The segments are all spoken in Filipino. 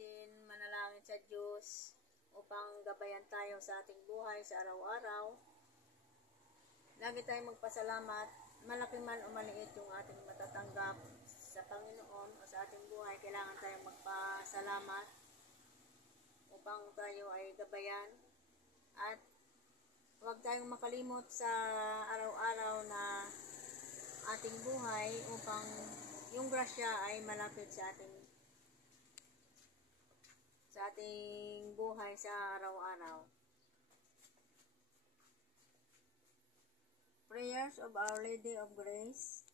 natin manalangin sa Diyos upang gabayan tayo sa ating buhay sa araw-araw. Lagi tayong magpasalamat, malaki man o maliit yung ating matatanggap sa Panginoon o sa ating buhay. Kailangan tayong magpasalamat upang tayo ay gabayan. At huwag tayong makalimot sa araw-araw na ating buhay upang yung grasya ay malapit sa ating buhay sa araw-araw. Prayers of Our Lady of Grace.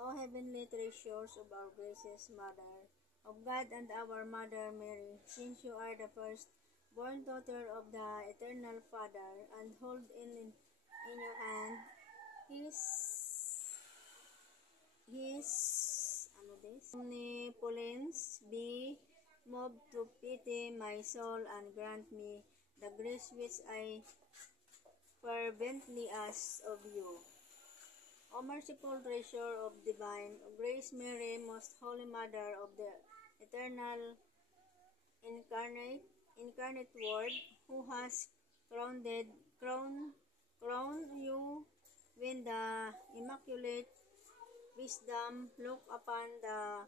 O heavenly treasures of our gracious Mother, of God and our Mother Mary, since you are the first born daughter of the Eternal Father, and hold in your hand His omnipotence, be moved to pity my soul and grant me the grace which I fervently ask of you. O merciful treasure of divine grace, Mary, most holy Mother of the eternal incarnate Word, who has crowned you with the immaculate wisdom, look upon the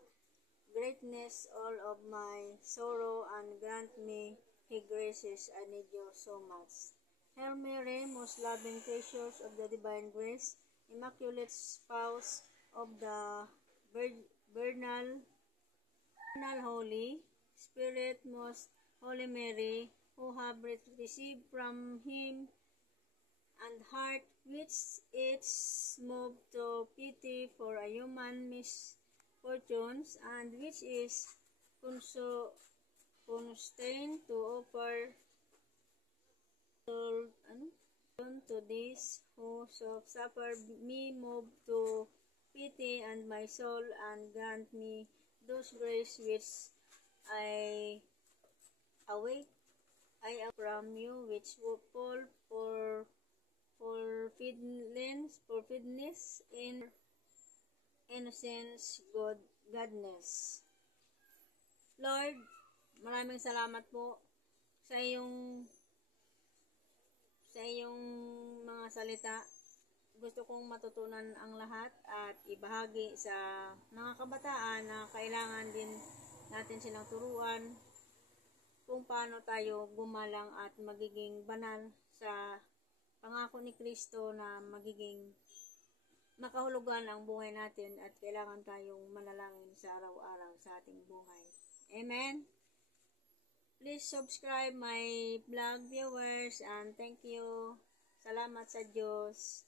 greatness all of my sorrow and grant me His graces. I need you so much. Hail Mary, most loving treasures of the divine grace, immaculate spouse of the Virginal Holy Spirit, most Holy Mary, who have received from Him and heart which is moved to pity for a human misfortunes, and which is constrained to offer to these who suffer, me move to pity and my soul, and grant me those grace which I await from you, which will fall for forgiveness in innocence, godness. Lord, maraming salamat po sa iyong mga salita. Gusto kong matutunan ang lahat at ibahagi sa mga kabataan na kailangan din natin silang turuan kung paano tayo gumalang at magiging banal sa pangako ni Kristo na magiging makahulugan ang buhay natin, at kailangan tayong manalangin sa araw-araw sa ating buhay. Amen? Please subscribe my vlog viewers, and thank you. Salamat sa Diyos.